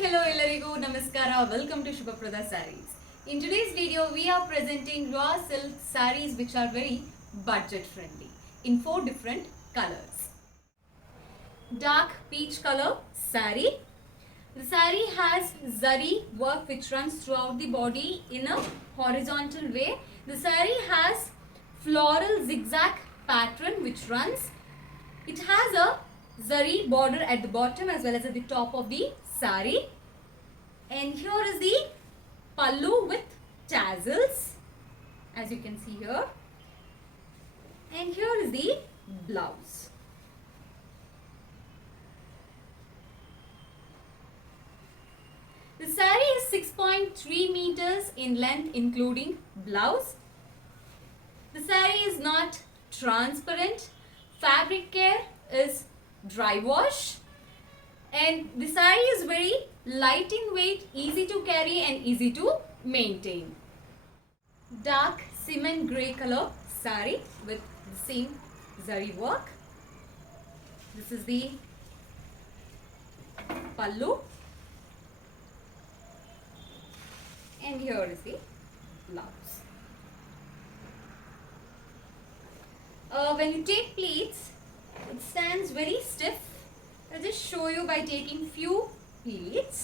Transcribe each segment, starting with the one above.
hello ಎಲ್ಲರಿಗೂ ನಮಸ್ಕಾರ. Welcome to Shubhaprada Sarees. In today's video, we are presenting raw silk sarees which are very budget friendly in 4 different colors. Dark peach color saree. The saree has zari work which runs throughout the body in a horizontal way. The saree has floral zigzag pattern which runs. It has a zari border at the bottom as well as at the top of the saree. And here is the pallu with tassels, as you can see here. And here is the blouse. The saree is 6.3 meters in length including blouse. The saree is not transparent. Fabric care is dry wash. And the saree is very light in weight, easy to carry and easy to maintain. Dark cement grey color saree with the same zari work. This is the pallu. And here is the blouse. When you take pleats, it stands very stiff. I'll just show you by taking few pleats.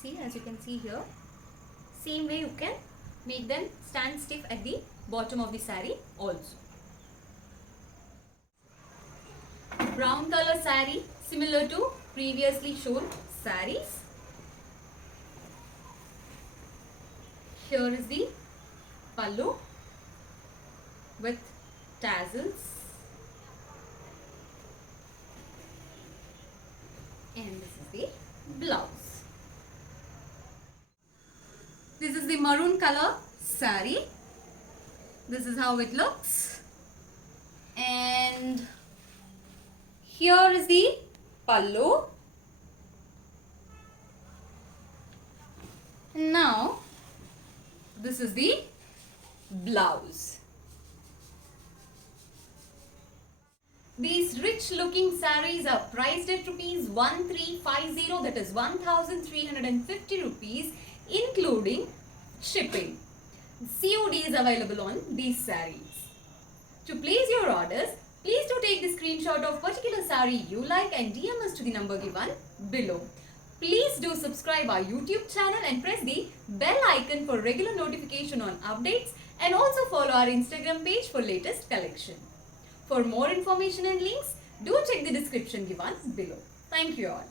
See, as you can see here, same way you can make them stand stiff at the bottom of the saree also. Brown color saree, similar to previously shown sarees. Here is the pallu with tassels, and this is the blouse. This is the maroon color saree. This is how it looks. And here is the pallu. Now, this is the blouse. These rich looking sarees are priced at ₹1350, that is 1350 rupees, including shipping. COD is available on these sarees. To place your orders, please do take the screenshot of particular saree you like and DM us to the number given below. Please do subscribe our YouTube channel and press the bell icon for regular notification on updates, and also follow our Instagram page for latest collection. For more information and links, do check the description given below. Thank you all.